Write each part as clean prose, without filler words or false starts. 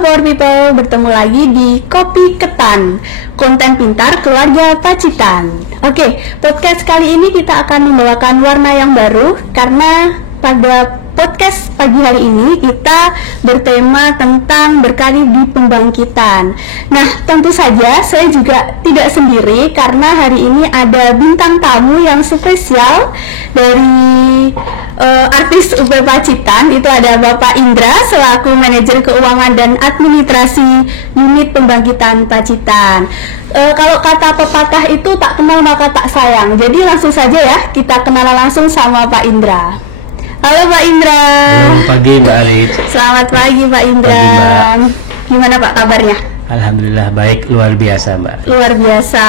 Power People, bertemu lagi di Kopi Ketan, konten pintar keluarga Pacitan. Oke, podcast kali ini kita akan membawakan warna yang baru karena pada podcast pagi hari ini kita bertema tentang berkarir di pembangkitan. Nah, tentu saja saya juga tidak sendiri karena hari ini ada bintang tamu yang spesial dari artis UP Pacitan. Itu ada Bapak Indra selaku manajer keuangan dan administrasi unit pembangkitan Pacitan. Kalau kata pepatah itu tak kenal maka tak sayang. Jadi langsung saja ya kita kenalan langsung sama Pak Indra. Halo Pak Indra. Selamat pagi Mbak Arit. Selamat pagi Pak Indra. Pagi, Mbak. Gimana Pak kabarnya? Alhamdulillah baik, luar biasa Mbak. Luar biasa.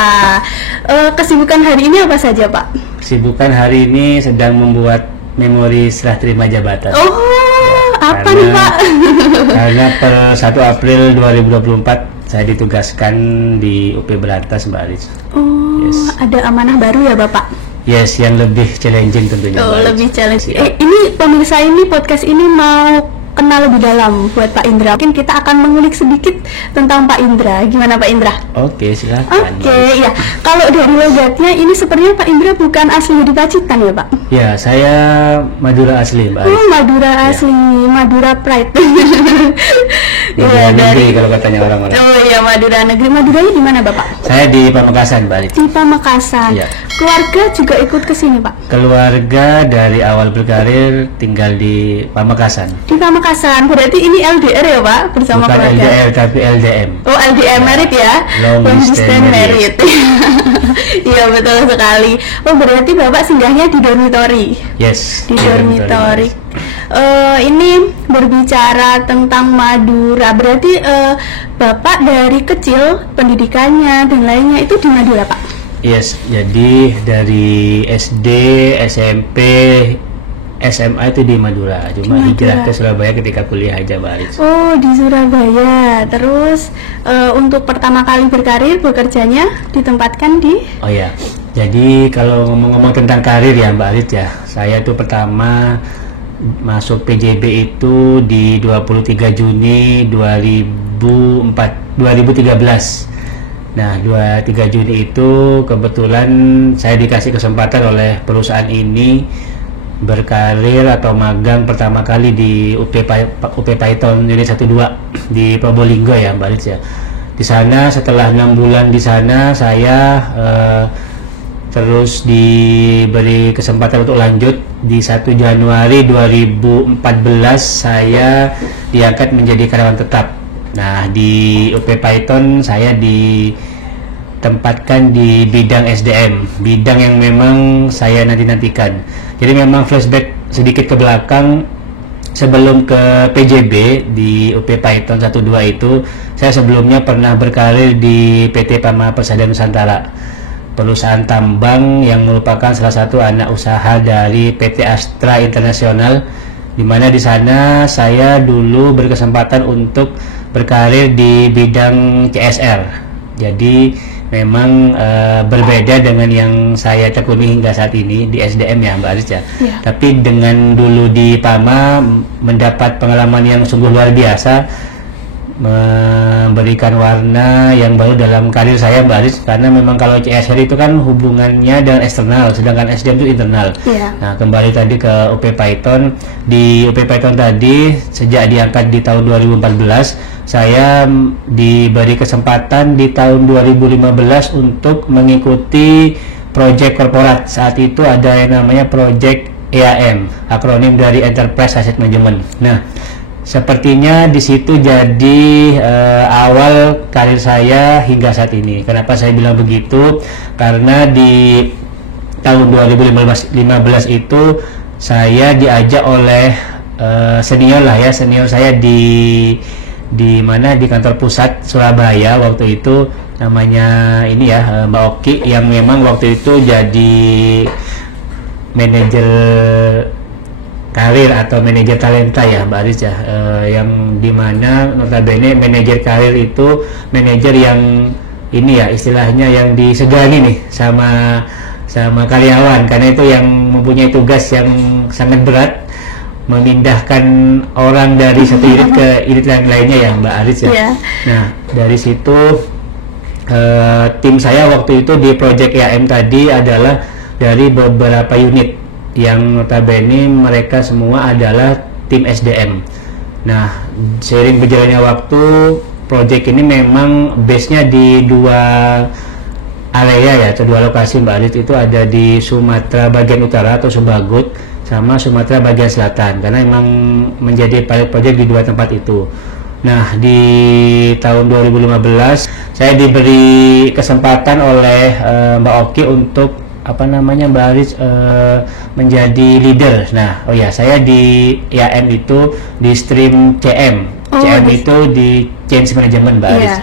Kesibukan hari ini apa saja Pak? Kesibukan hari ini sedang membuat memori serah terima jabatan. Oh, ya, apa nih Pak? Karena per 1 April 2024 saya ditugaskan di UP Berantas Mbak Arit. Oh, yes. Ada amanah baru ya Bapak? Yes, yang lebih challenging tentunya. Oh, lebih challenging. Ini pemirsa ini podcast ini mau kenal lebih dalam buat Pak Indra. Mungkin kita akan mengulik sedikit tentang Pak Indra. Gimana Pak Indra? Oke, silakan. Oke, ya. Kalau dari logatnya ini sepertinya Pak Indra bukan asli di Pacitan ya Pak? Ya, saya Madura asli Mbak. Oh, Madura asli, Madura Pride. Ya, dari kalau katanya orang-orang. Oh iya, Madura negeri. Maduranya di mana Bapak? Saya di Pamekasan Mbak. Di Pamekasan. Ya. Keluarga juga ikut ke sini Pak? Keluarga dari awal berkarir tinggal di Pamekasan. Di Pamekasan, berarti ini LDR ya Pak bersama bukan keluarga? LDR tapi LDM. Oh LDM merit ya? Long distance merit. Iya betul sekali. Oh berarti Bapak singgahnya di dormitory? Yes. Di dormitory. Ini berbicara tentang Madura, berarti Bapak dari kecil pendidikannya dan lainnya itu di Madura Pak? Yes, jadi dari SD, SMP, SMA itu di Madura, cuma hijrah ke Surabaya ketika kuliah aja Mbak Aris. Oh di Surabaya, terus untuk pertama kali berkarir bekerjanya ditempatkan di? Oh ya, jadi kalau ngomong-ngomong tentang karir ya Mbak Aris ya, saya tuh pertama masuk PJB itu di 23 Juni 2013. Nah, 23 Juni itu kebetulan saya dikasih kesempatan oleh perusahaan ini berkarir atau magang pertama kali di UP Python Unit 12 di Probolinggo ya Mbak Liz ya. Di sana setelah 6 bulan di sana saya terus diberi kesempatan untuk lanjut. Di 1 Januari 2014 saya diangkat menjadi karyawan tetap. Nah, di UP Python saya ditempatkan di bidang SDM, bidang yang memang saya nantikan. Jadi memang flashback sedikit ke belakang, sebelum ke PJB di UP Python 12 itu, saya sebelumnya pernah berkarir di PT Pama Persada Nusantara, perusahaan tambang yang merupakan salah satu anak usaha dari PT Astra Internasional, di mana di sana saya dulu berkesempatan untuk berkarir di bidang CSR. Jadi memang berbeda dengan yang saya tekuni hingga saat ini di SDM ya Mbak Aris ya. Tapi dengan dulu di PAMA mendapat pengalaman yang sungguh luar biasa, memberikan warna yang baru dalam karir saya Mbak Aris, karena memang kalau CSR itu kan hubungannya dengan eksternal, sedangkan SDM itu internal. Nah, kembali tadi ke UP Python. Di UP Python tadi sejak diangkat di tahun 2014, saya diberi kesempatan di tahun 2015 untuk mengikuti proyek korporat. Saat itu ada yang namanya proyek EAM, akronim dari Enterprise Asset Management. Nah, sepertinya di situ jadi awal karir saya hingga saat ini. Kenapa saya bilang begitu? Karena di tahun 2015 itu saya diajak oleh senior saya di mana di kantor pusat Surabaya waktu itu, namanya ini ya Mbak Oki, yang memang waktu itu jadi manajer karir atau manajer talenta ya Mbak Aris ya, yang dimana notabene manajer karir itu manajer yang ini ya istilahnya yang disegani nih sama karyawan, karena itu yang mempunyai tugas yang sangat berat memindahkan orang dari satu unit ke unit lainnya ya Mbak Aris ya. Yeah. Nah dari situ tim saya waktu itu di Project EAM tadi adalah dari beberapa unit yang notabene mereka semua adalah tim SDM. Nah seiring berjalannya waktu, project ini memang base-nya di dua area ya, atau dua lokasi Mbak Aris, itu ada di Sumatera bagian utara atau Sebagut, sama Sumatera bagian selatan, karena memang menjadi pilot project di dua tempat itu. Nah di tahun 2015 saya diberi kesempatan oleh Mbak Oki untuk Mbak Aris menjadi leader. Nah saya di IAM itu di stream CM. CM itu di Change Management Mbak Aris.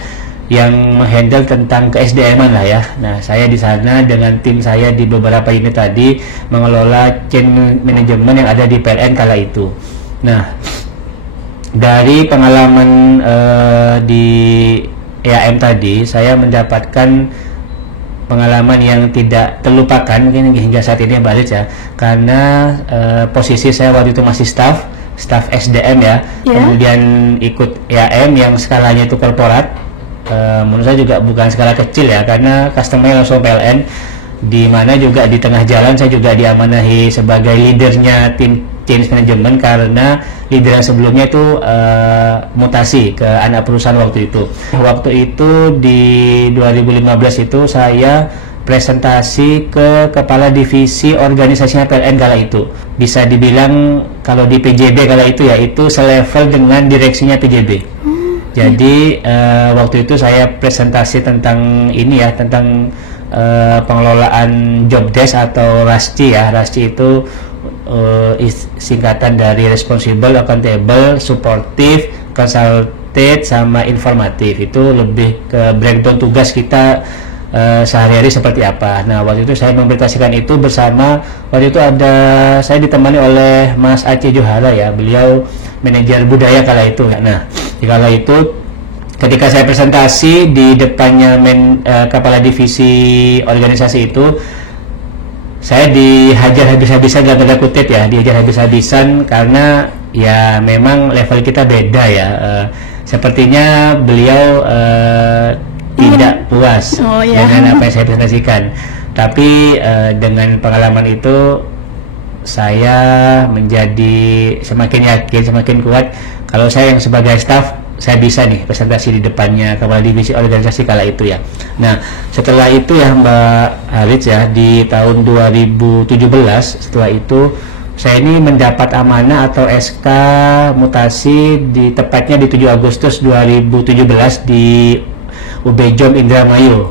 Yang menghandle tentang ke-SDM-an lah ya. Nah, saya di sana dengan tim saya di beberapa unit tadi mengelola change management yang ada di PLN kala itu. Nah, dari pengalaman di EAM tadi, saya mendapatkan pengalaman yang tidak terlupakan mungkin hingga saat ini Mbak Aris ya, karena posisi saya waktu itu masih staff SDM ya, kemudian ikut EAM yang skalanya itu korporat. Menurut saya juga bukan skala kecil ya, karena customer langsung PLN, di mana juga di tengah jalan saya juga diamanahi sebagai leadernya tim change management, karena leader yang sebelumnya itu mutasi ke anak perusahaan waktu itu. Waktu itu di 2015 itu saya presentasi ke kepala divisi organisasinya PLN kala itu. Bisa dibilang kalau di PJB kala itu ya, itu selevel dengan direksinya PJB. Jadi waktu itu saya presentasi tentang ini ya, tentang pengelolaan job desk atau RASCI ya. RASCI itu singkatan dari responsible, accountable, supportive, consultative, sama informatif. Itu lebih ke breakdown tugas kita sehari-hari seperti apa. Nah waktu itu saya mempresentasikan itu bersama, waktu itu saya ditemani oleh Mas Aceh Johara ya, beliau manajer budaya kala itu. Nah di kala itu ketika saya presentasi di depannya kepala divisi organisasi itu, saya dihajar habis-habisan, gak tanda kutip ya, dihajar habis-habisan karena ya memang level kita beda ya. Sepertinya beliau tidak puas dengan apa yang saya presentasikan, tapi dengan pengalaman itu saya menjadi semakin yakin, semakin kuat kalau saya yang sebagai staff, saya bisa nih presentasi di depannya kepala divisi organisasi kala itu ya. Nah setelah itu ya Mbak Aris ya, di tahun 2017 setelah itu saya ini mendapat amanah atau SK mutasi tepatnya di 7 Agustus 2017 di UB Jom Indramayu.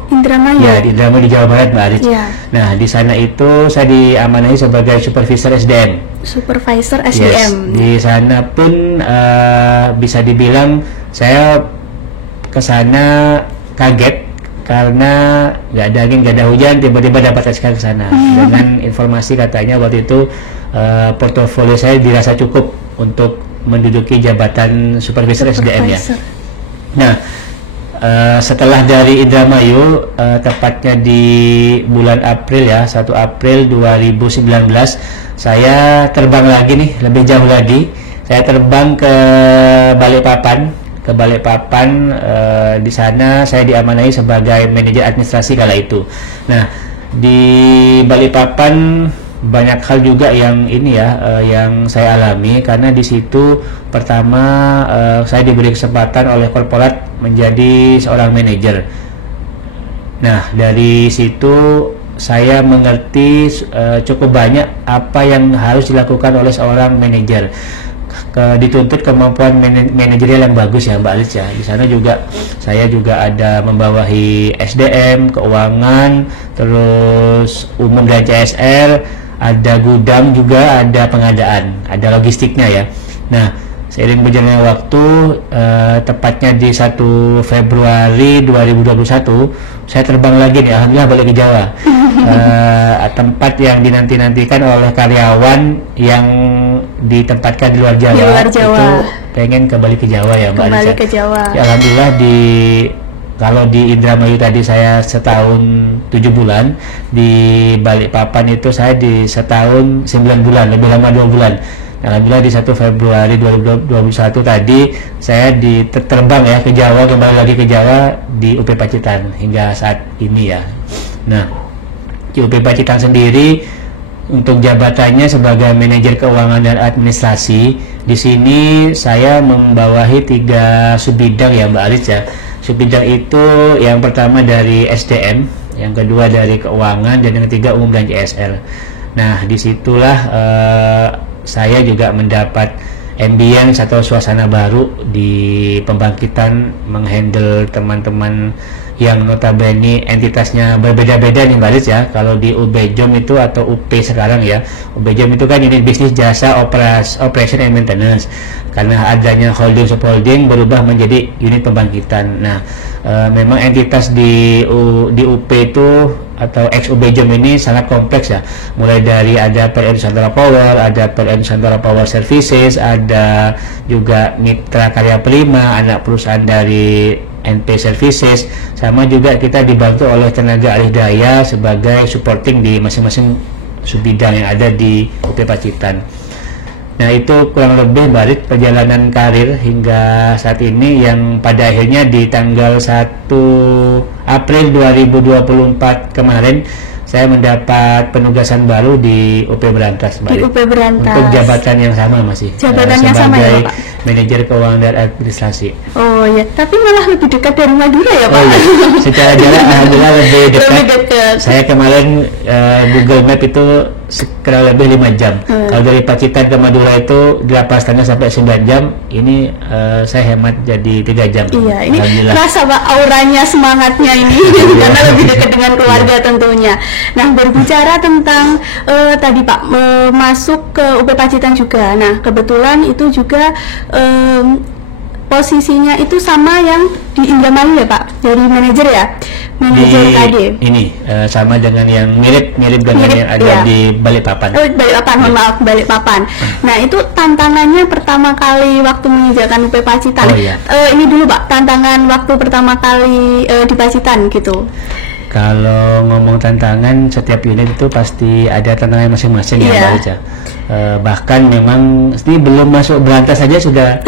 Ya, di Indramayu di Jawa Barat Mbak Aris. Nah di sana itu saya diamanahi sebagai supervisor SDM. Supervisor SDM. Di sana pun bisa dibilang saya kesana kaget karena nggak ada angin, nggak ada hujan, tiba-tiba dapat SK ke sana dengan informasi katanya waktu itu portofolio saya dirasa cukup untuk menduduki jabatan supervisor SDM ya. Nah setelah dari Indramayu, tepatnya di bulan April ya, 1 April 2019 saya terbang lagi nih, lebih jauh lagi. Saya terbang ke Balikpapan. Di sana saya diamanahi sebagai manajer administrasi kala itu. Nah di Balikpapan banyak hal juga yang ini ya, yang saya alami, karena di situ pertama saya diberi kesempatan oleh korporat menjadi seorang manajer. Nah dari situ saya mengerti cukup banyak apa yang harus dilakukan oleh seorang manajer. Dituntut kemampuan manajerial yang bagus ya Mbak Alis ya. Di sana juga saya juga ada membawahi SDM, keuangan, terus umum dan CSR, ada gudang juga, ada pengadaan, ada logistiknya ya. Nah seiring berjalannya waktu, tepatnya di 1 Februari 2021 saya terbang lagi nih, alhamdulillah balik ke Jawa. Tempat yang dinanti-nantikan oleh karyawan yang ditempatkan di luar Jawa, itu pengen kembali ke Jawa ya Mbak Alisa. Ke Jawa. Ya, alhamdulillah kalau di Indramayu tadi saya setahun 7 bulan, di Balikpapan itu saya di setahun 9 bulan, lebih lama 2 bulan. Alhamdulillah di 1 Februari 2021 tadi saya terbang ya ke Jawa, kembali lagi ke Jawa di UP Pacitan hingga saat ini ya. Nah, di UP Pacitan sendiri untuk jabatannya sebagai manajer keuangan dan administrasi, di sini saya membawahi 3 subbidang ya Mbak Aris ya. Subbidang itu yang pertama dari SDM, yang kedua dari keuangan, dan yang ketiga umum dan CSR. Nah, disitulah saya juga mendapat ambience atau suasana baru di pembangkitan, menghandle teman-teman yang notabene entitasnya berbeda-beda nih Mbak Liz ya. Kalau di UBJOM itu atau UP sekarang ya, UBJOM itu kan unit bisnis jasa operation and maintenance. Karena adanya holding subholding berubah menjadi unit pembangkitan. Nah, memang entitas di UP itu atau ex UBJOM ini sangat kompleks ya. Mulai dari ada PLN Nusantara Power, ada PLN Nusantara Power Services, ada juga Mitra Karya Prima, anak perusahaan dari NP Services, sama juga kita dibantu oleh tenaga alih daya sebagai supporting di masing-masing subbidang yang ada di UP Pacitan. Nah, itu kurang lebih Barit perjalanan karir hingga saat ini, yang pada akhirnya di tanggal 1 April 2024 kemarin saya mendapat penugasan baru di UP Berantas, Mbak. Di UP Berantas. Untuk jabatan yang sama masih. Jabatan yang sama ya, Pak? Manajer keuangan dan administrasi. Oh ya, tapi malah lebih dekat dari Madura ya, Pak? Oh, iya. Secara jarak alhamdulillah lebih dekat. Saya kemarin Google Map itu kurang lebih 5 jam. Kalau dari Pacitan ke Madura itu 8,5 sampai 9 jam. Ini saya hemat jadi 3 jam. Iya, ini rasa Pak auranya, semangatnya ini karena lebih dekat dengan keluarga tentunya. Nah, berbicara tentang tadi Pak masuk ke UP Pacitan juga. Nah, kebetulan itu juga posisinya itu sama yang di Indramayu ya Pak, jadi manajer ya, manajer KD. Ini sama dengan yang mirip dengan yang ada di Balikpapan. Balikpapan, mohon maaf, Balikpapan. Nah, itu tantangannya pertama kali waktu menginjakan UP Pacitan. Ini dulu Pak, tantangan waktu pertama kali di Pacitan gitu. Kalau ngomong tantangan, setiap unit itu pasti ada tantangan masing-masing ya Mbak Ica. Bahkan memang ini belum masuk Berantas saja sudah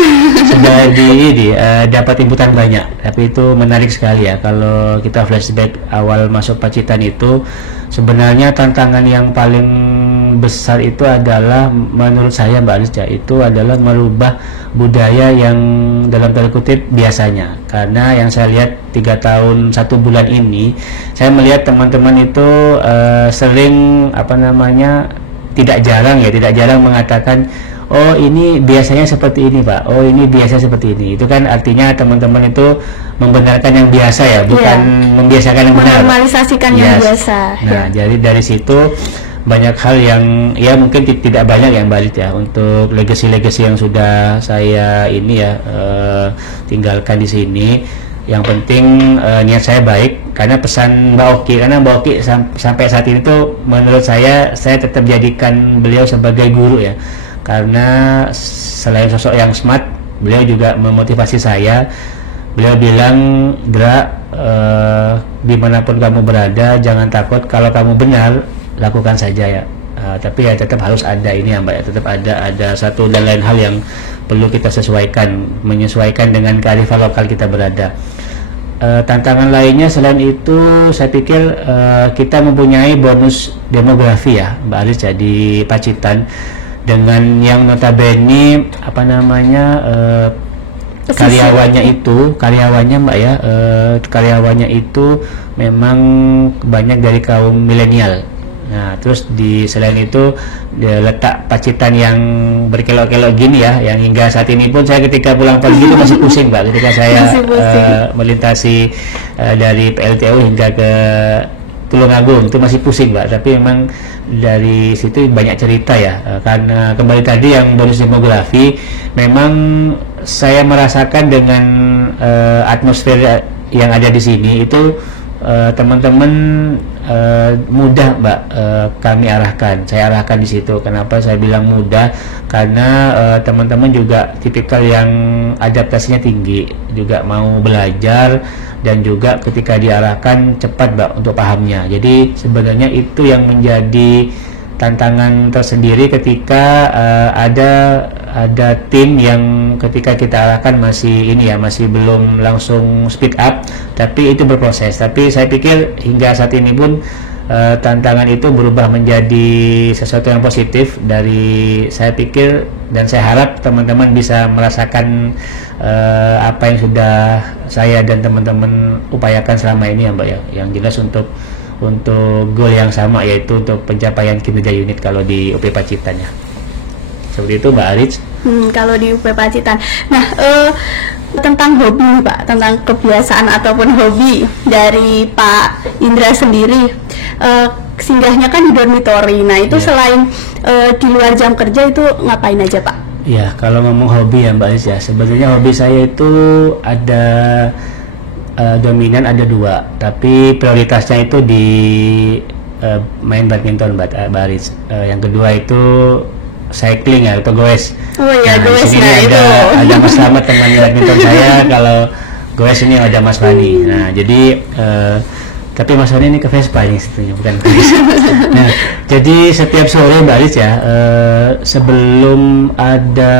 dapat inputan banyak. Tapi itu menarik sekali ya. Kalau kita flashback awal masuk Pacitan itu, sebenarnya tantangan yang paling besar itu adalah menurut saya Mbak Anisca, itu adalah merubah budaya yang dalam tanda kutip biasanya. Karena yang saya lihat 3 tahun 1 bulan ini, saya melihat teman-teman itu sering tidak jarang mengatakan, oh ini biasanya seperti ini Pak, oh ini biasa seperti ini. Itu kan artinya teman-teman itu membenarkan yang biasa ya, bukan membiasakan yang benar, menormalisasikan yang biasa. Nah, jadi dari situ banyak hal yang ya mungkin tidak banyak yang balik ya untuk legacy yang sudah saya tinggalkan di sini. Yang penting niat saya baik, karena pesan Mbak Oki, karena Mbak Oki sampai saat ini tuh menurut saya tetap jadikan beliau sebagai guru ya, karena selain sosok yang smart, beliau juga memotivasi saya. Beliau bilang, Dra, dimanapun kamu berada jangan takut, kalau kamu benar lakukan saja ya. Tapi ya tetap harus ada ini ya Mbak ya, tetap ada satu dan lain hal yang perlu kita menyesuaikan dengan kearifan lokal kita berada. Tantangan lainnya selain itu, saya pikir kita mempunyai bonus demografi ya Mbak Alis ya di Pacitan, dengan yang notabene karyawannya Mbak ya, karyawannya itu memang banyak dari kaum milenial. Nah, terus selain itu letak Pacitan yang berkelok-kelok gini ya, yang hingga saat ini pun saya ketika pulang pergi itu masih pusing Mbak, ketika saya melintasi dari PLTU hingga ke Tulungagung itu masih pusing Mbak. Tapi memang dari situ banyak cerita ya, karena kembali tadi yang bonus demografi, memang saya merasakan dengan atmosfer yang ada di sini itu teman-teman mudah Mbak, saya arahkan di situ. Kenapa saya bilang mudah? Karena teman-teman juga tipikal yang adaptasinya tinggi, juga mau belajar, dan juga ketika diarahkan cepat Mbak untuk pahamnya. Jadi sebenarnya itu yang menjadi tantangan tersendiri ketika ada tim yang ketika kita arahkan masih belum langsung speed up, tapi itu berproses. Tapi saya pikir hingga saat ini pun tantangan itu berubah menjadi sesuatu yang positif. Dari saya pikir dan saya harap teman-teman bisa merasakan apa yang sudah saya dan teman-teman upayakan selama ini ya Mbak ya, yang jelas untuk goal yang sama, yaitu untuk pencapaian kinerja unit kalau di UP Pacitan ya. Seperti itu Mbak Aris. Kalau di UP Pacitan. Nah, tentang hobi Pak, tentang kebiasaan ataupun hobi dari Pak Indra sendiri, singgahnya kan di dormitory. Nah itu selain di luar jam kerja itu ngapain aja Pak? Ya, kalau ngomong hobi ya Mbak Aris ya, sebenarnya hobi saya itu ada dominan ada 2, tapi prioritasnya itu di main badminton Mbak Aris. Yang kedua itu cycling ya, atau goes. Oh iya, goes. Nah, ada Mas Slamet teman badminton saya. Kalau goes ini ada Mas Fani. Nah, jadi tapi Mas Fani ini ke Vespa ini sebetulnya, bukan ke Nah, jadi setiap sore Mbak Aris ya, sebelum ada,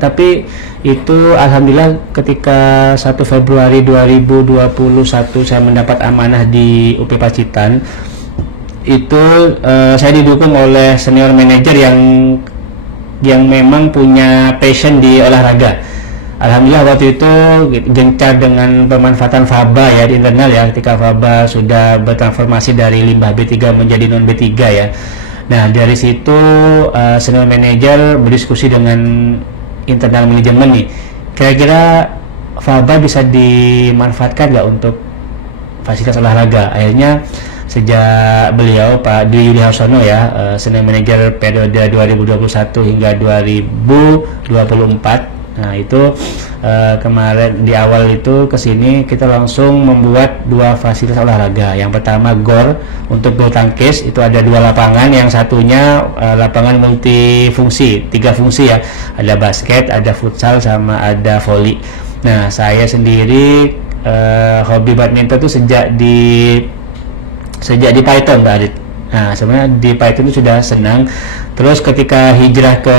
tapi itu alhamdulillah ketika 1 Februari 2021 saya mendapat amanah di UP Pacitan, itu saya didukung oleh senior manager yang memang punya passion di olahraga. Alhamdulillah waktu itu gencar dengan pemanfaatan faba ya di internal ya, ketika faba sudah bertransformasi dari limbah B3 menjadi non B3 ya. Nah dari situ senior manager berdiskusi dengan internal manajemen nih, kira-kira faba bisa dimanfaatkan nggak untuk fasilitas olahraga. Akhirnya sejak beliau Pak Dwi Yudi Harsono ya, senior manager periode 2021 hingga 2024. Nah itu kemarin di awal itu kesini kita langsung membuat 2 fasilitas olahraga. Yang pertama GOR untuk bulu tangkis, itu ada 2 lapangan, yang satunya lapangan multifungsi, 3 fungsi ya, ada basket, ada futsal, sama ada volley. Nah saya sendiri hobi badminton itu sejak di Python Mbak Adit. Nah sebenarnya di Python itu sudah senang. Terus ketika hijrah ke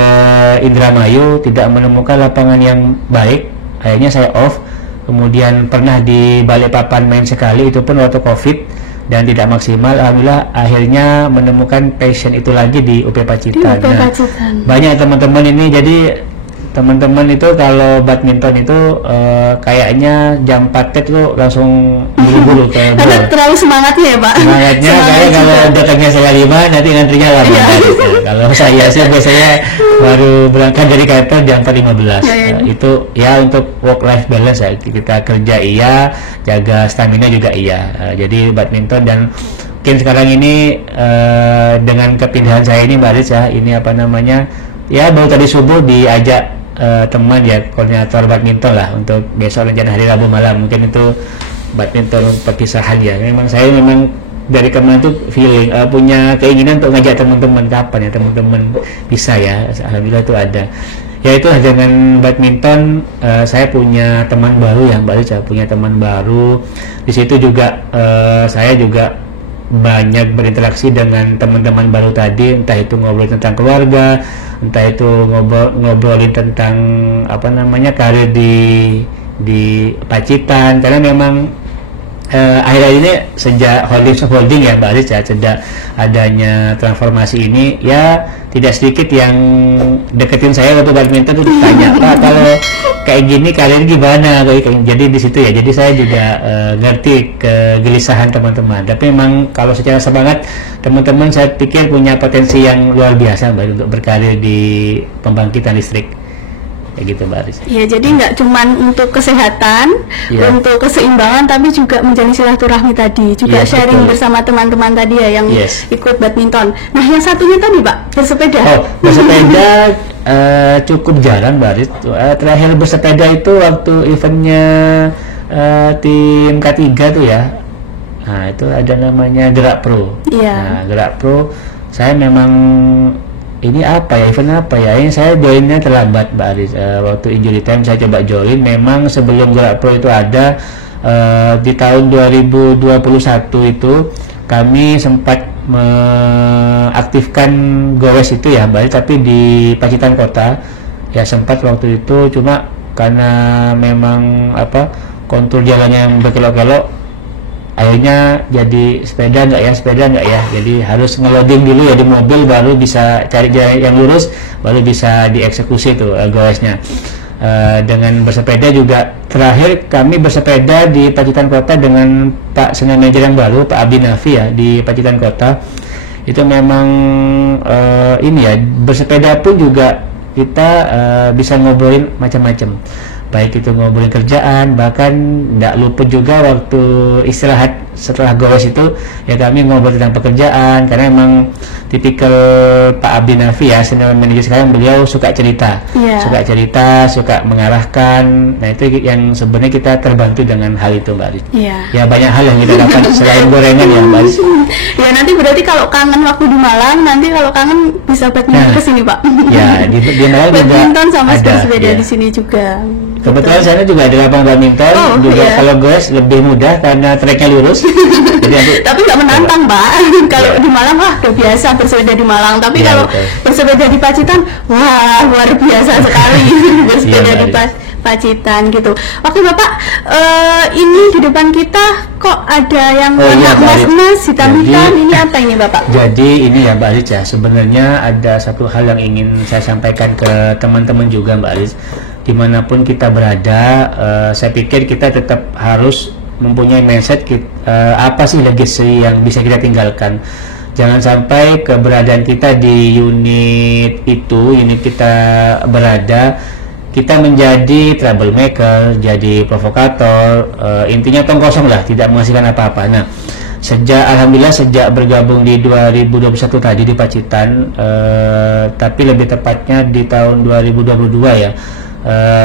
Indramayu tidak menemukan lapangan yang baik, akhirnya saya off. Kemudian pernah di Balikpapan main sekali, itu pun waktu COVID dan tidak maksimal. Alhamdulillah akhirnya menemukan passion itu lagi di UP Pacitan. Nah, banyak teman-teman ini, jadi teman-teman itu kalau badminton itu kayaknya jam 4 itu langsung buru-buru ke karena terlalu semangatnya ya Pak. Semangatnya kayak kalau datangnya saya 5 nanti ngantrinya lama. Kalau saya biasanya baru berangkat dari kantor jam 4.15. Itu ya untuk work life balance ya, kita kerja iya, jaga stamina juga iya. Jadi badminton, dan mungkin sekarang ini dengan kepindahan saya ini Mbak Aris ya, ini apa namanya ya, baru tadi subuh diajak teman ya, koordinator badminton lah, untuk besok rencana hari Rabu malam, mungkin itu badminton perpisahan ya. Saya memang dari kemarin tuh feeling punya keinginan untuk ngajak teman-teman, kapan ya teman-teman bisa ya. Alhamdulillah itu ada. Ya itulah, dengan badminton saya punya teman baru ya Mbak Alica, punya teman baru. Di situ juga saya juga banyak berinteraksi dengan teman-teman baru tadi, entah itu ngobrol tentang keluarga, entah itu ngobrolin tentang apa namanya karir di Pacitan, karena memang akhir-akhir ini sejak holding ya Mbak Aris ya, sejak adanya transformasi ini ya, tidak sedikit yang deketin saya waktu badminton itu ditanya, Pak kalau kayak gini kalian gimana, jadi di situ ya, jadi saya juga ngerti kegelisahan teman-teman. Tapi memang kalau secara semangat teman-teman saya pikir punya potensi yang luar biasa Mbak untuk berkarir di pembangkitan listrik. Kayak gitu Mbak Aris. Ya, jadi nggak cuman untuk kesehatan, untuk keseimbangan, tapi juga menjadi silaturahmi tadi, juga sharing bersama teman-teman tadi ya yang ikut badminton. Nah, yang satunya tadi Pak, bersepeda. Oh, bersepeda cukup jarang Mbak Aris. Terakhir bersepeda itu waktu eventnya tim K3 tuh ya. Nah, itu ada namanya Gerak Pro. Nah, Gerak Pro saya memang ini apa ya, event apa ya, ini saya joinnya terlambat Mbak Aris. Waktu injury time saya coba join, memang sebelum Gerak Pro itu ada di tahun 2021 itu kami sempat mengaktifkan gowes itu ya Mbak, tapi di Pacitan Kota ya sempat waktu itu, cuma karena memang kontur jalannya yang berkelok-kelok, akhirnya jadi sepeda nggak ya, jadi harus ngeloading dulu ya di mobil, baru bisa cari jalan yang lurus, baru bisa dieksekusi itu gowesnya. Dengan bersepeda juga, terakhir kami bersepeda di Pacitan Kota dengan Pak Senior Manager yang baru, Pak Abi Nafi ya, di Pacitan Kota. Itu memang ini ya, bersepeda pun juga kita bisa ngobrolin macam-macam, baik itu ngobrolin kerjaan, bahkan tidak luput juga waktu istirahat setelah gowes itu ya kami ngobrol tentang pekerjaan, karena memang tipikal Pak Abi Nafi ya, senior manager sekarang, beliau suka cerita, suka mengarahkan. Nah itu yang sebenarnya kita terbantu dengan hal itu Mbak Aris. Ya banyak hal yang kita dapat selain gorengan ya Mbak Aris. Ya nanti berarti kalau kangen waktu di Malang, nanti kalau kangen bisa badminton ke sini Pak. Ya di Malang juga badminton sama sepeda ya. Di sini juga. Kebetulan saya juga ada lapangan badminton, juga kalau gowes lebih mudah karena treknya lurus. Jadi tapi nggak menantang Pak. Kalau di Malang udah biasa bersepeda di Malang, tapi kalau bersepeda di Pacitan, wah luar biasa sekali bersepeda di Pacitan gitu. Oke Bapak, ini di depan kita kok ada yang emas-emas, hitam-hitam, ini apa ini Bapak? Jadi ini ya Mbak Aris ya, sebenarnya ada satu hal yang ingin saya sampaikan ke teman-teman juga Mbak Aris. Dimanapun kita berada, saya pikir kita tetap harus mempunyai mindset apa sih legacy yang bisa kita tinggalkan. Jangan sampai keberadaan kita di unit kita berada, kita menjadi troublemaker, jadi provokator, intinya tong kosong lah, tidak menghasilkan apa-apa. Nah, alhamdulillah sejak bergabung di 2021 tadi di Pacitan, tapi lebih tepatnya di tahun 2022 ya,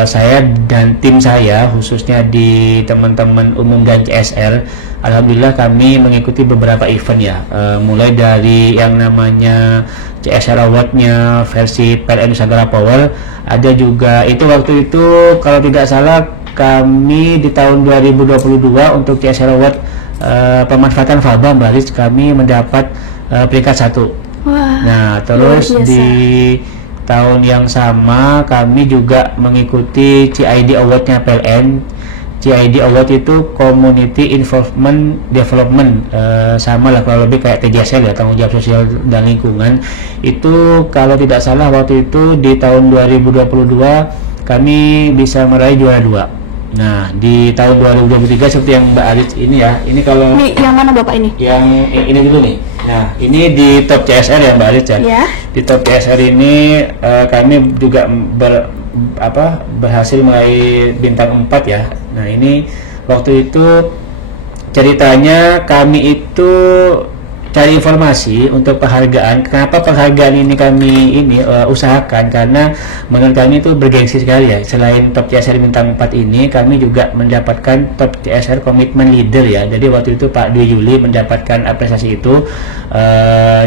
saya dan tim saya, khususnya di teman-teman umum dan CSR, alhamdulillah kami mengikuti beberapa event ya, mulai dari yang namanya CSR Award-nya versi PLN Nusantara Power, ada juga itu waktu itu kalau tidak salah kami di tahun 2022 untuk CSR Award pemanfaatan faba Mbak Aris, kami mendapat peringkat 1. Nah terus di tahun yang sama kami juga mengikuti CID Award-nya PLN. CID Award itu Community Involvement Development, sama lah kalau lebih kayak TJSL ya, tanggung jawab sosial dan lingkungan. Itu kalau tidak salah waktu itu di tahun 2022 kami bisa meraih juara 2. Nah di tahun 2023 seperti yang Mbak Aris ini ya, ini kalau ini yang mana Bapak ini? Yang ini dulu nih. Nah ini di top CSR ya Mbak Aris ya. Di top CSR ini kami juga berhasil meraih bintang 4 ya. Nah ini waktu itu ceritanya kami itu cari informasi untuk penghargaan. Kenapa penghargaan ini kami usahakan? Karena menurut kami itu bergengsi sekali ya. Selain top CSR bintang 4 ini, kami juga mendapatkan top CSR Commitment Leader ya. Jadi waktu itu Pak Dwi Juli mendapatkan apresiasi itu,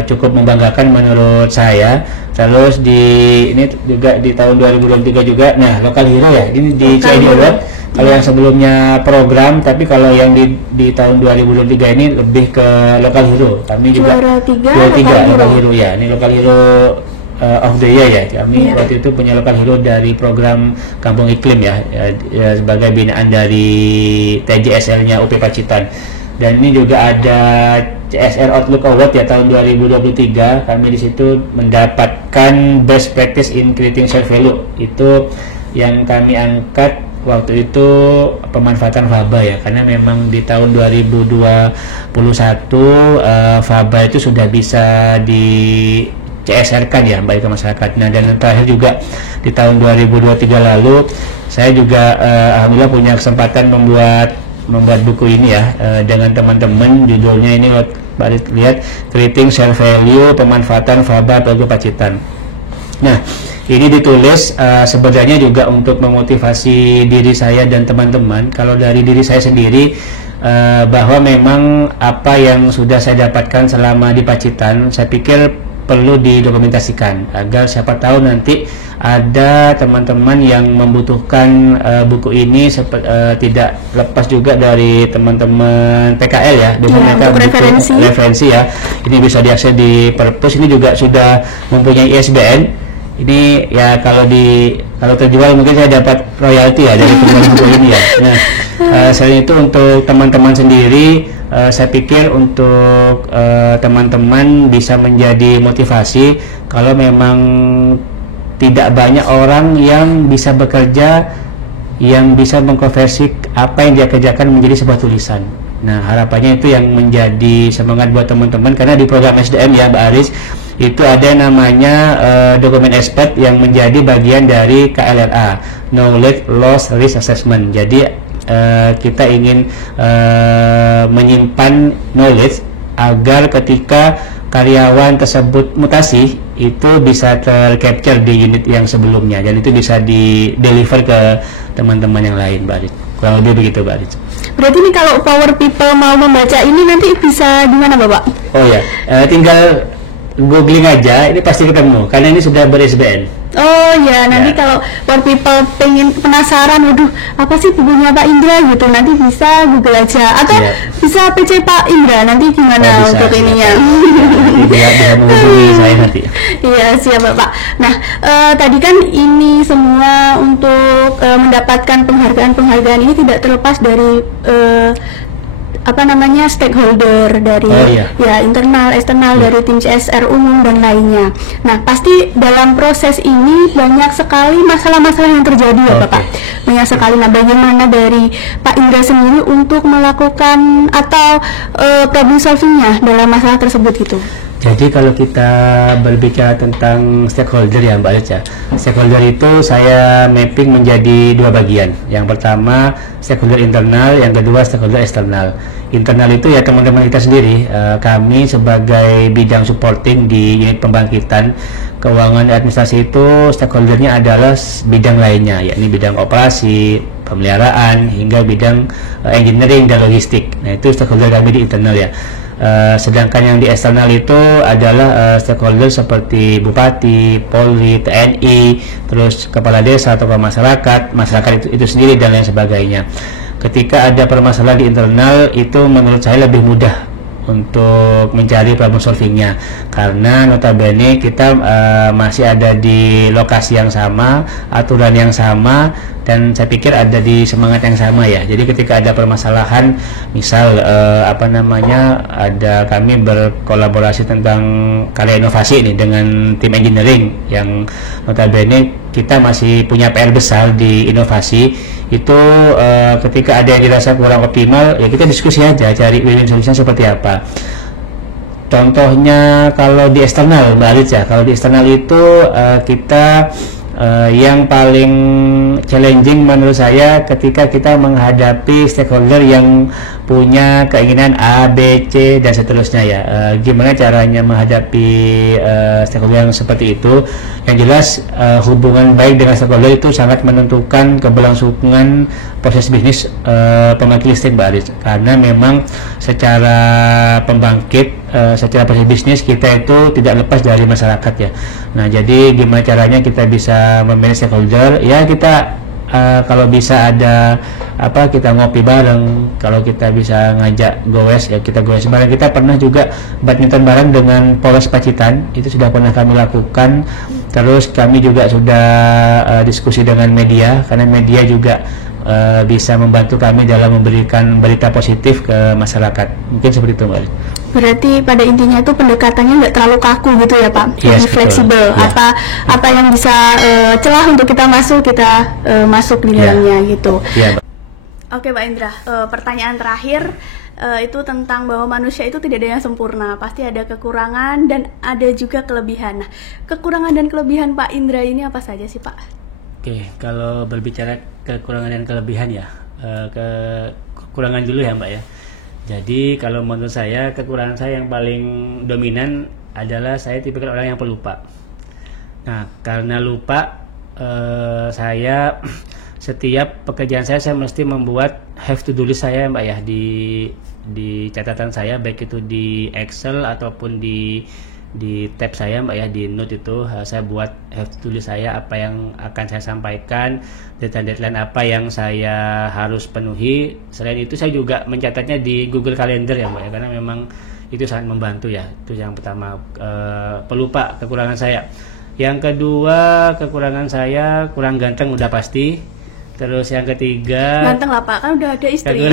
cukup membanggakan menurut saya. Terus ini juga di tahun 2023 juga. Nah, Local Hero ya. Ini di CID Award. Kalau yang sebelumnya program, tapi kalau yang di tahun 2023 ini lebih ke Local Hero. Kami juga juara 3 Local Hero ya. Ini Local Hero of the Year ya. Kami waktu itu punya Local Hero dari program Kampung Iklim ya, sebagai binaan dari TJSL-nya UP Pacitan. Dan ini juga ada CSR Outlook Award ya tahun 2023. Kami di situ mendapatkan Best Practice in Creating Self Value. Itu yang kami angkat waktu itu pemanfaatan faba ya, karena memang di tahun 2021 faba itu sudah bisa di CSR kan ya, baik ke masyarakat. Nah dan yang terakhir juga di tahun 2023 lalu saya juga alhamdulillah punya kesempatan membuat buku ini ya, dengan teman-teman. Judulnya ini lihat, Creating Self Value, pemanfaatan faba Pelgo Pacitan. Nah ini ditulis sebenarnya juga untuk memotivasi diri saya dan teman-teman. Kalau dari diri saya sendiri, bahwa memang apa yang sudah saya dapatkan selama di Pacitan, saya pikir perlu didokumentasikan agar siapa tahu nanti ada teman-teman yang membutuhkan buku ini tidak lepas juga dari teman-teman PKL ya, dengan mereka butuh referensi ya. Ini bisa diakses di Perpus, ini juga sudah mempunyai ISBN. Ini ya kalau terjual mungkin saya dapat royalti ya dari penjualan buku ini ya. Nah, selain itu untuk teman-teman sendiri, saya pikir untuk teman-teman bisa menjadi motivasi kalau memang tidak banyak orang yang bisa bekerja, yang bisa mengkonversi apa yang dia kerjakan menjadi sebuah tulisan. Nah, harapannya itu yang menjadi semangat buat teman-teman, karena di program SDM ya Mbak Aris, itu ada namanya dokumen expert yang menjadi bagian dari KLRA, Knowledge Loss Risk Assessment. Jadi kita ingin menyimpan knowledge agar ketika karyawan tersebut mutasi itu bisa tercapture di unit yang sebelumnya, dan itu bisa di deliver ke teman-teman yang lain, Mbak Aris. Kurang lebih begitu, Mbak Aris. Berarti nih kalau Power People mau membaca ini nanti bisa di mana, Bapak? Oh ya, tinggal googling aja, ini pasti ketemu karena ini sudah ber-SBN. Oh ya, nanti kalau Power People pengen penasaran, waduh apa sih bukunya Pak Indra gitu, nanti bisa Google aja atau bisa PC Pak Indra, nanti gimana untuk ininya? Bisa menghubungi saya nanti. Iya, siap Bapak. Nah, tadi kan ini semua untuk mendapatkan penghargaan ini tidak terlepas dari stakeholder dari ya internal, eksternal, dari tim CSR umum dan lainnya. Nah, pasti dalam proses ini banyak sekali masalah-masalah yang terjadi ya Bapak. Banyak sekali. Nah, bagaimana dari Pak Indra sendiri untuk melakukan atau problem solvingnya dalam masalah tersebut gitu? Jadi kalau kita berbicara tentang stakeholder ya Mbak Alica, stakeholder itu saya mapping menjadi dua bagian. Yang pertama stakeholder internal, yang kedua stakeholder eksternal. Internal itu ya teman-teman kita sendiri, kami sebagai bidang supporting di unit pembangkitan keuangan dan administrasi itu stakeholdernya adalah bidang lainnya, yakni bidang operasi, pemeliharaan, hingga bidang engineering dan logistik. Nah, itu stakeholder kami di internal ya. Sedangkan yang di eksternal itu adalah stakeholder seperti Bupati, Polri, TNI, terus kepala desa atau masyarakat itu sendiri dan lain sebagainya. Ketika ada permasalahan di internal itu menurut saya lebih mudah untuk mencari problem solvingnya, karena notabene kita masih ada di lokasi yang sama, aturan yang sama, dan saya pikir ada di semangat yang sama ya. Jadi ketika ada permasalahan, misal ada kami berkolaborasi tentang karya inovasi nih dengan tim engineering yang notabene kita masih punya PR besar di inovasi itu, ketika ada yang dirasa kurang optimal ya kita diskusi aja, cari win-win solution seperti apa. Contohnya kalau di eksternal Mbak Alit ya, kalau di eksternal itu kita yang paling challenging menurut saya ketika kita menghadapi stakeholder yang punya keinginan A, B, C dan seterusnya ya. Gimana caranya menghadapi stakeholder yang seperti itu? Yang jelas hubungan baik dengan stakeholder itu sangat menentukan keberlangsungan proses bisnis pembangkit listrik Mbak Aris, karena memang secara pembangkit, secara proses bisnis kita itu tidak lepas dari masyarakat ya. Nah, jadi gimana caranya kita bisa memanage stakeholder ya, kita kalau bisa ada kita ngopi bareng, kalau kita bisa ngajak goes ya kita goes bareng. Kita pernah juga badminton bareng dengan Polres Pacitan, itu sudah pernah kami lakukan. Terus kami juga sudah diskusi dengan media, karena media juga bisa membantu kami dalam memberikan berita positif ke masyarakat. Mungkin seperti itu Mbak. Berarti pada intinya itu pendekatannya nggak terlalu kaku gitu ya Pak, lebih fleksibel. Ya. Apa yang bisa celah untuk kita masuk di dalamnya gitu. Ya. Oke Pak Indra, pertanyaan terakhir itu tentang bahwa manusia itu tidak ada yang sempurna, pasti ada kekurangan dan ada juga kelebihan. Nah, kekurangan dan kelebihan Pak Indra ini apa saja sih Pak? Oke, kalau berbicara kekurangan dan kelebihan ya, kekurangan dulu ya Mbak ya. Jadi kalau menurut saya kekurangan saya yang paling dominan adalah saya tipikal orang yang pelupa. Nah, karena lupa, saya setiap pekerjaan saya mesti membuat have to do list saya Mbak ya, di catatan saya, baik itu di Excel ataupun di di tab saya Mbak ya, di note itu saya buat tulis saya apa yang akan saya sampaikan, deadline apa yang saya harus penuhi. Selain itu saya juga mencatatnya di Google Calendar ya Mbak ya, karena memang itu sangat membantu ya. Itu yang pertama. Pelupa, kekurangan saya. Yang kedua, kekurangan saya kurang ganteng udah pasti. Terus yang ketiga, ganteng lah Pak, kan udah ada istri.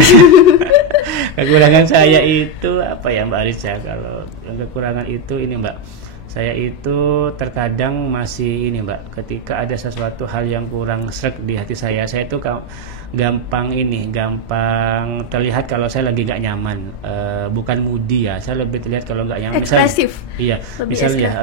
Kekurangan saya itu apa ya Mbak Aris ya, kalau kekurangan itu ini Mbak, saya itu terkadang masih ini Mbak, ketika ada sesuatu hal yang kurang sreg di hati saya itu gampang terlihat kalau saya lagi nggak nyaman. Bukan moody ya, saya lebih terlihat kalau nggak nyaman. Ekspresif. Misalnya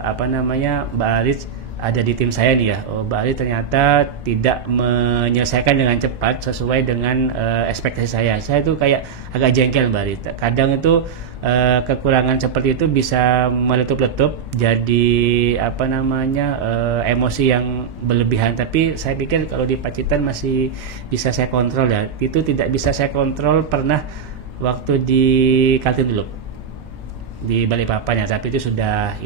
apa namanya, Mbak Aris ada di tim saya nih ya, Mbak Ali ternyata tidak menyelesaikan dengan cepat sesuai dengan ekspektasi saya itu kayak agak jengkel Mbak Ali. Kadang itu kekurangan seperti itu bisa meletup-letup jadi apa namanya, emosi yang berlebihan, tapi saya pikir kalau di Pacitan masih bisa saya kontrol ya. Itu tidak bisa saya kontrol pernah waktu di kantin dulu di Balikpapan ya, tapi itu sudah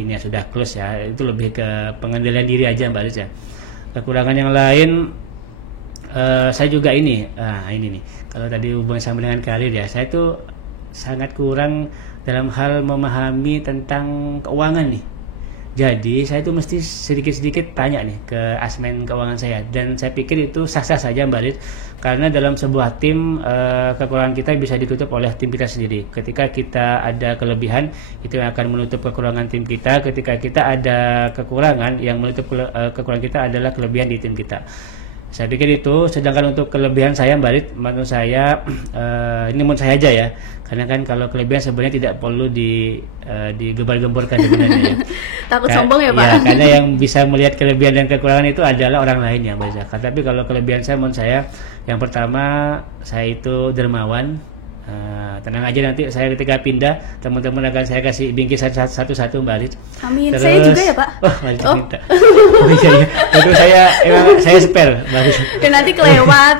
close ya. Itu lebih ke pengendalian diri aja Mbak Aris ya. Kekurangan yang lain, saya juga ini nih, kalau tadi hubungan sama dengan karir ya, saya itu sangat kurang dalam hal memahami tentang keuangan nih. Jadi saya itu mesti sedikit-sedikit tanya nih ke asmen keuangan saya, dan saya pikir itu sah-sah saja Mbak Aris, karena dalam sebuah tim kekurangan kita bisa ditutup oleh tim kita sendiri. Ketika kita ada kelebihan, itu yang akan menutup kekurangan tim kita. Ketika kita ada kekurangan, yang menutup kekurangan kita adalah kelebihan di tim kita. Saya pikir itu. Sedangkan untuk kelebihan saya Mbak Aris, menurut saya ini menurut saya aja ya, karena kan kalau kelebihan sebenarnya tidak perlu digembar-gemborkan sebenarnya ya. Takut sombong ya Pak? Ya, karena yang bisa melihat kelebihan dan kekurangan itu adalah orang lain ya Mbak Zaka. Tapi kalau kelebihan saya, menurut saya yang pertama, saya itu dermawan. Tenang aja, nanti saya ketika pindah teman-teman akan saya kasih bingkisan satu-satu Mbak Aris. Amin. Terus, saya juga ya Pak. Minta. Iya. Terus saya spare Mbak Aris. Dan nanti kelewat.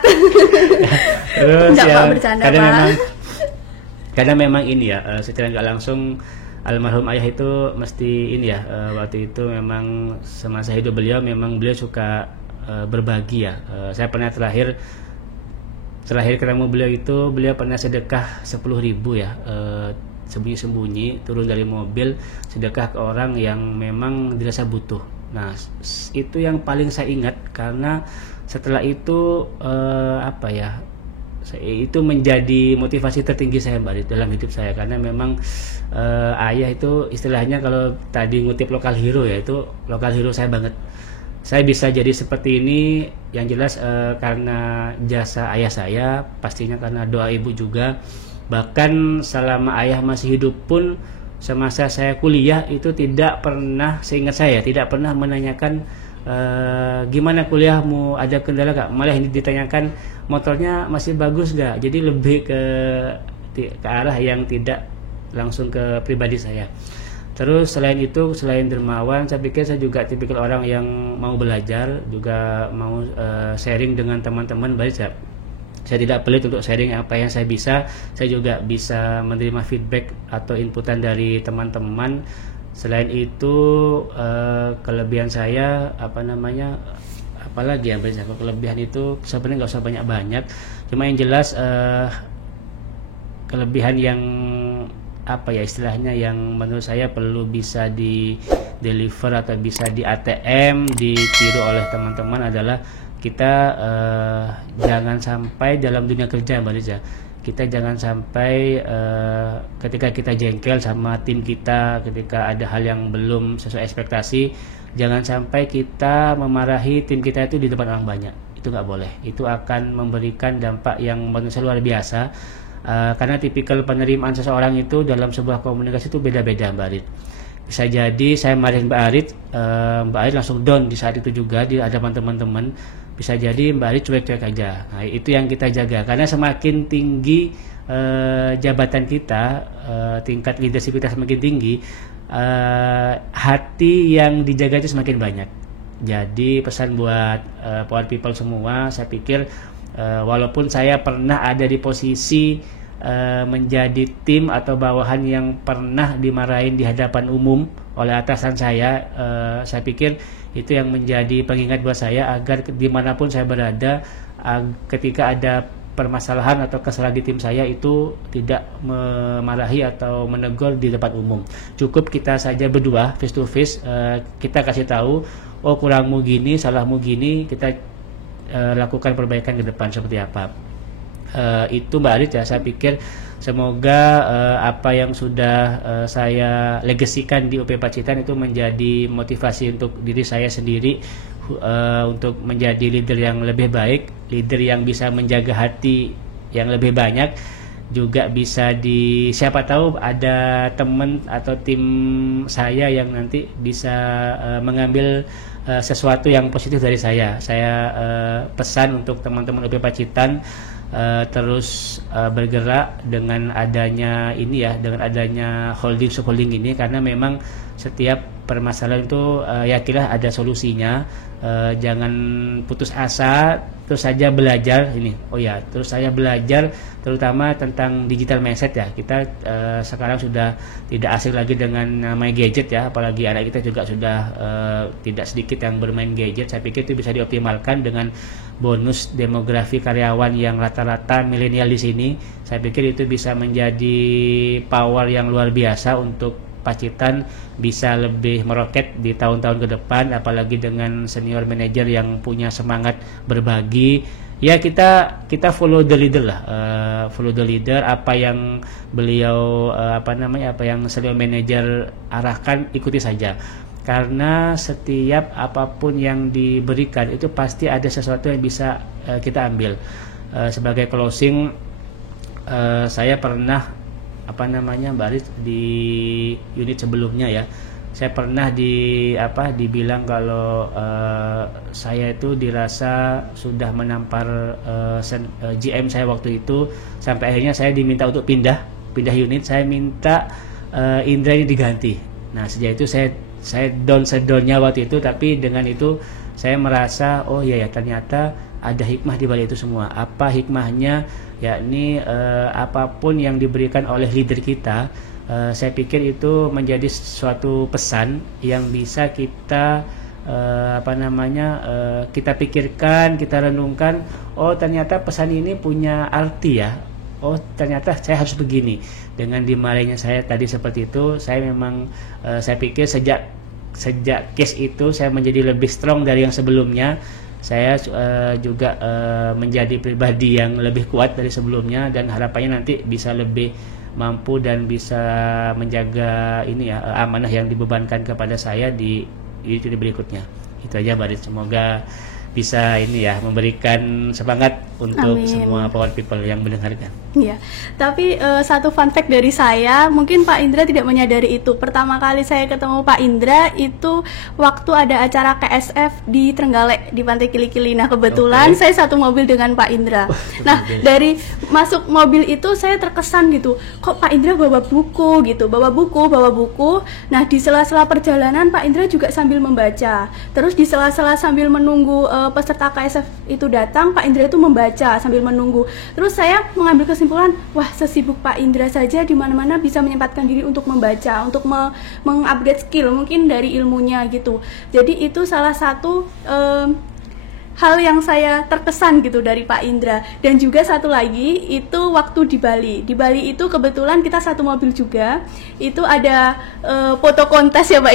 Terus enggak, ya, Pak, bercanda Pak. Karena memang ini ya, secara nggak langsung almarhum ayah itu mesti ini ya, waktu itu memang semasa hidup beliau suka berbagi ya. Saya pernah terakhir ketemu beliau itu, beliau pernah sedekah 10.000 ya, sembunyi-sembunyi turun dari mobil sedekah ke orang yang memang dirasa butuh. Nah itu yang paling saya ingat, karena setelah itu itu menjadi motivasi tertinggi saya Mbak dalam hidup saya, karena memang ayah itu istilahnya, kalau tadi ngutip lokal hero ya, itu lokal hero saya banget. Saya bisa jadi seperti ini yang jelas karena jasa ayah saya, pastinya karena doa ibu juga. Bahkan selama ayah masih hidup pun, semasa saya kuliah itu tidak pernah, seingat saya tidak pernah menanyakan gimana kuliahmu, ada kendala gak, malah ini ditanyakan motornya masih bagus gak. Jadi lebih ke arah yang tidak langsung ke pribadi saya. Terus selain itu, selain dermawan, saya pikir saya juga tipikal orang yang mau belajar, juga mau sharing dengan teman-teman. Baik, saya tidak pelit untuk sharing apa yang saya bisa. Saya juga bisa menerima feedback atau inputan dari teman-teman. Selain itu, kelebihan saya apalagi ya, kelebihan itu sebenarnya nggak usah banyak-banyak. Cuma yang jelas kelebihan yang istilahnya yang menurut saya perlu bisa di deliver atau bisa di ATM, ditiru oleh teman-teman adalah kita jangan sampai dalam dunia kerja Mbak Riza, kita jangan sampai ketika kita jengkel sama tim kita, ketika ada hal yang belum sesuai ekspektasi, jangan sampai kita memarahi tim kita itu di depan orang banyak. Itu nggak boleh. Itu akan memberikan dampak yang menurut saya luar biasa. Karena tipikal penerimaan seseorang itu dalam sebuah komunikasi itu beda-beda Mbak Arit. Bisa jadi saya marahin Mbak Arit langsung down di saat itu juga di hadapan teman-teman. Bisa jadi Mbak Arit cuek-cuek aja. Nah, itu yang kita jaga, karena semakin tinggi jabatan kita, tingkat leadership kita semakin tinggi, hati yang dijaga itu semakin banyak. Jadi pesan buat power people semua, saya pikir walaupun saya pernah ada di posisi menjadi tim atau bawahan yang pernah dimarahin di hadapan umum oleh atasan saya pikir itu yang menjadi pengingat buat saya agar dimanapun saya berada, ketika ada permasalahan atau kesalahan di tim saya itu tidak memarahi atau menegur di depan umum. Cukup kita saja berdua face to face, kita kasih tahu, oh kurangmu gini, salahmu gini, kita lakukan perbaikan ke depan seperti apa. Itu Mbak Arit ya, saya pikir semoga apa yang sudah saya legasikan di UP Pacitan itu menjadi motivasi untuk diri saya sendiri, untuk menjadi leader yang lebih baik, leader yang bisa menjaga hati yang lebih banyak, juga bisa siapa tahu ada teman atau tim saya yang nanti bisa mengambil sesuatu yang positif dari saya. Saya pesan untuk teman-teman UP Pacitan terus bergerak dengan adanya ini ya, dengan adanya holding ini, karena memang setiap permasalahan itu yakinlah ada solusinya. Jangan putus asa, terus saja belajar ini. Oh ya, terus saya belajar terutama tentang digital mindset ya. Kita sekarang sudah tidak asing lagi dengan namanya gadget ya, apalagi anak kita juga sudah tidak sedikit yang bermain gadget. Saya pikir itu bisa dioptimalkan dengan bonus demografi karyawan yang rata-rata milenial di sini. Saya pikir itu bisa menjadi power yang luar biasa untuk Pacitan bisa lebih meroket di tahun-tahun ke depan, apalagi dengan senior manager yang punya semangat berbagi. Ya kita follow the leader lah, follow the leader, apa yang beliau apa yang senior manager arahkan, ikuti saja. Karena setiap apapun yang diberikan itu pasti ada sesuatu yang bisa kita ambil. Sebagai closing, saya pernah Mbak Aris di unit sebelumnya ya, saya pernah dibilang kalau saya itu dirasa sudah menampar GM saya waktu itu, sampai akhirnya saya diminta untuk pindah unit. Saya minta Indra ini diganti. Nah sejak itu saya down-nya waktu itu, tapi dengan itu saya merasa oh iya ya, ternyata ada hikmah di balik itu semua. Apa hikmahnya? Yakni apapun yang diberikan oleh leader kita, saya pikir itu menjadi suatu pesan yang bisa kita kita pikirkan, kita renungkan. Oh ternyata pesan ini punya arti ya. Oh ternyata saya harus begini. Dengan dimarahinya saya tadi seperti itu, saya memang saya pikir sejak case itu saya menjadi lebih strong dari yang sebelumnya. Saya juga menjadi pribadi yang lebih kuat dari sebelumnya, dan harapannya nanti bisa lebih mampu dan bisa menjaga ini ya, amanah yang dibebankan kepada saya di berikutnya. Itu aja Mbak Arit, semoga bisa ini ya, memberikan semangat untuk Amin. semua power people yang mendengarkan. Iya, tapi satu fun fact dari saya, mungkin Pak Indra tidak menyadari itu. Pertama kali saya ketemu Pak Indra itu waktu ada acara KSF di Trenggalek di Pantai Kili-Kili. Nah kebetulan saya satu mobil dengan Pak Indra. Nah dari masuk mobil itu saya terkesan gitu, kok Pak Indra bawa buku gitu, bawa buku. Nah di sela-sela perjalanan Pak Indra juga sambil membaca. Terus di sela-sela sambil menunggu peserta KSF itu datang, Pak Indra itu membaca sambil menunggu. Terus saya mengambil kesimpulan, wah sesibuk Pak Indra saja di mana-mana bisa menyempatkan diri untuk membaca, untuk mengupgrade skill mungkin dari ilmunya gitu. Jadi itu salah satu hal yang saya terkesan gitu dari Pak Indra. Dan juga satu lagi itu waktu di Bali. Di Bali itu kebetulan kita satu mobil juga. Itu ada foto kontes ya Pak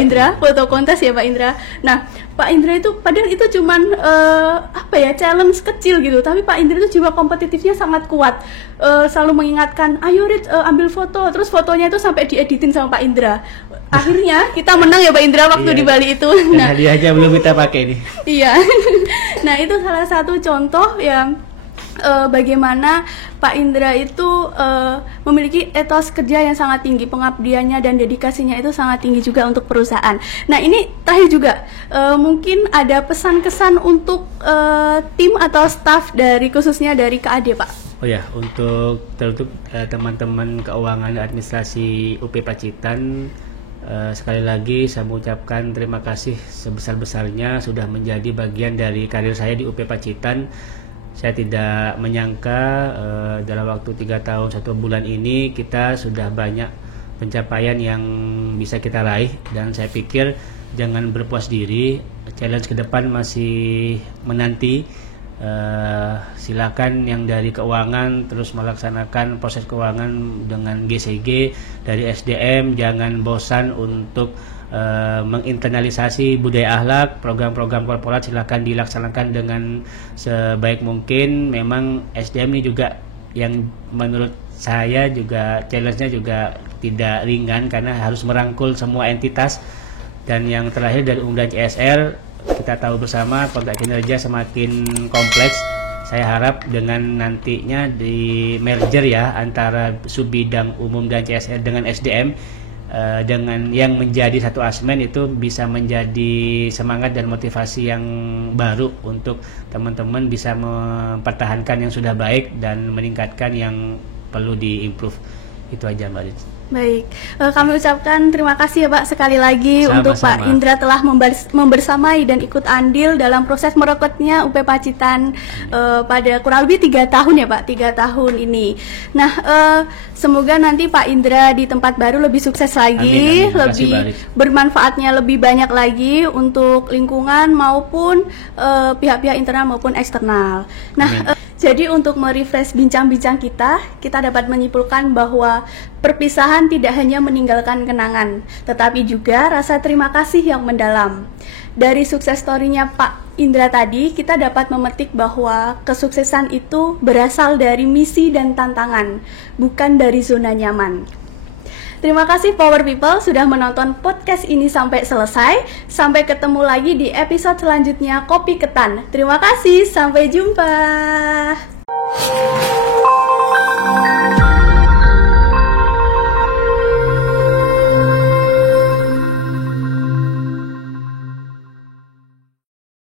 Indra, Nah Pak Indra itu padahal itu cuman challenge kecil gitu, tapi Pak Indra itu jiwa kompetitifnya sangat kuat. Selalu mengingatkan, ayo Rit, ambil foto. Terus fotonya itu sampai dieditin sama Pak Indra. Akhirnya kita menang ya Pak Indra waktu di Bali itu. Nah, hadiahnya belum kita pakai nih. Iya. Nah, itu salah satu contoh yang bagaimana Pak Indra itu memiliki etos kerja yang sangat tinggi, pengabdiannya dan dedikasinya itu sangat tinggi juga untuk perusahaan. Nah ini terakhir juga mungkin ada pesan-kesan untuk tim atau staff khususnya dari KAD Pak. Oh ya, untuk teman-teman keuangan dan administrasi UP Pacitan, sekali lagi saya mengucapkan terima kasih sebesar-besarnya sudah menjadi bagian dari karir saya di UP Pacitan. Saya tidak menyangka dalam waktu 3 tahun 1 bulan ini kita sudah banyak pencapaian yang bisa kita raih, dan saya pikir jangan berpuas diri, challenge ke depan masih menanti. Silakan yang dari keuangan terus melaksanakan proses keuangan dengan GCG, dari SDM jangan bosan untuk menginternalisasi budaya akhlak. Program-program korporat silakan dilaksanakan dengan sebaik mungkin. Memang SDM ini juga yang menurut saya juga challenge-nya juga tidak ringan karena harus merangkul semua entitas. Dan yang terakhir dari Umum dan CSR, kita tahu bersama kontrak kinerja semakin kompleks. Saya harap dengan nantinya di merger ya antara subbidang umum dan CSR dengan SDM, dengan yang menjadi satu asmen, itu bisa menjadi semangat dan motivasi yang baru untuk teman-teman bisa mempertahankan yang sudah baik dan meningkatkan yang perlu diimprove. Itu aja Mbak Riz. Baik, kami ucapkan terima kasih ya Pak sekali lagi untuk Pak Indra telah membersamai dan ikut andil dalam proses merekrutnya UP Pacitan pada kurang lebih 3 tahun ya Pak, 3 tahun ini. Nah, semoga nanti Pak Indra di tempat baru lebih sukses lagi, amin. Lebih bermanfaatnya lebih banyak lagi untuk lingkungan maupun pihak-pihak internal maupun eksternal. Nah, jadi untuk merefresh bincang-bincang kita dapat menyimpulkan bahwa perpisahan tidak hanya meninggalkan kenangan, tetapi juga rasa terima kasih yang mendalam. Dari sukses story-nya Pak Indra tadi, kita dapat memetik bahwa kesuksesan itu berasal dari misi dan tantangan, bukan dari zona nyaman. Terima kasih Power People sudah menonton podcast ini sampai selesai. Sampai ketemu lagi di episode selanjutnya Kopi Ketan. Terima kasih, sampai jumpa.